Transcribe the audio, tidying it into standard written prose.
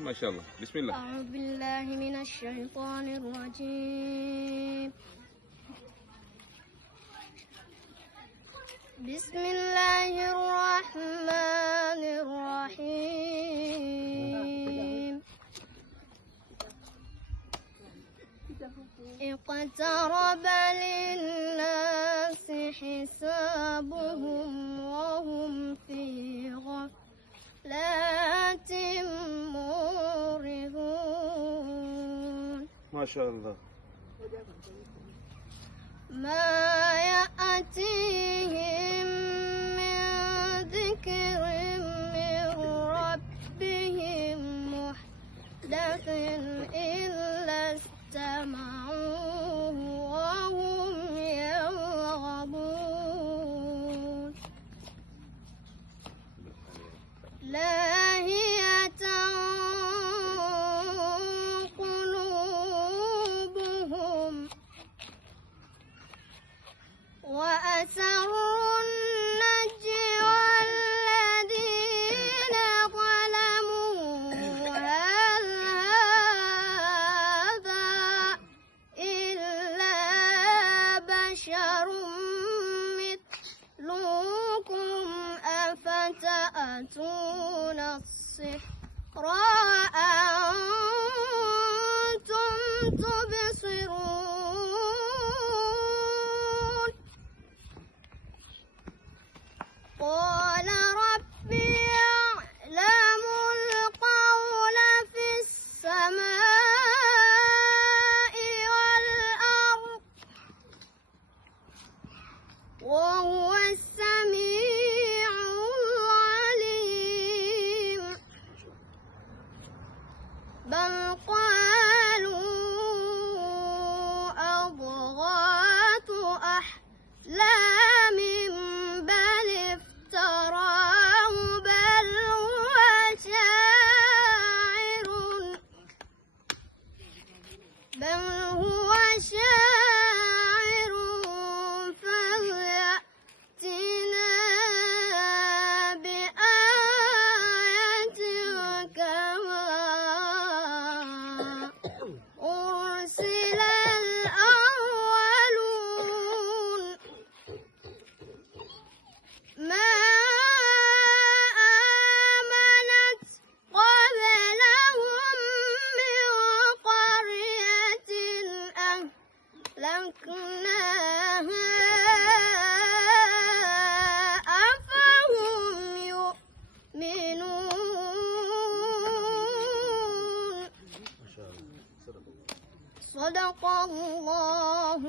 ما شاء الله. بسم الله. أعوذ بالله من الشيطان الرجيم. بسم الله الرحمن الرحيم. اقترب للناس حسابهم وهم في غفلة معرضون. ما شاء الله. ما يأتيهم من ذكر من ربهم محدث إلا استمعوه وهم يرغبون. لاهية قلوبهم وأسروا النجوى الذين ظلموا هل هذا إلا بشر مثلكم أفتأتون السحر وأنتم تبصرون. قال ربي يعلم القول في السماء والأرض وهو السميع العليم. بل قالوا أضغاث أحلام بل افتراه بل هو شاعر فليأتنا بآية كما أرسل الأولون. ما آمنت قبلهم من قرية أهلكناها أفهم يؤمنون. صدق الله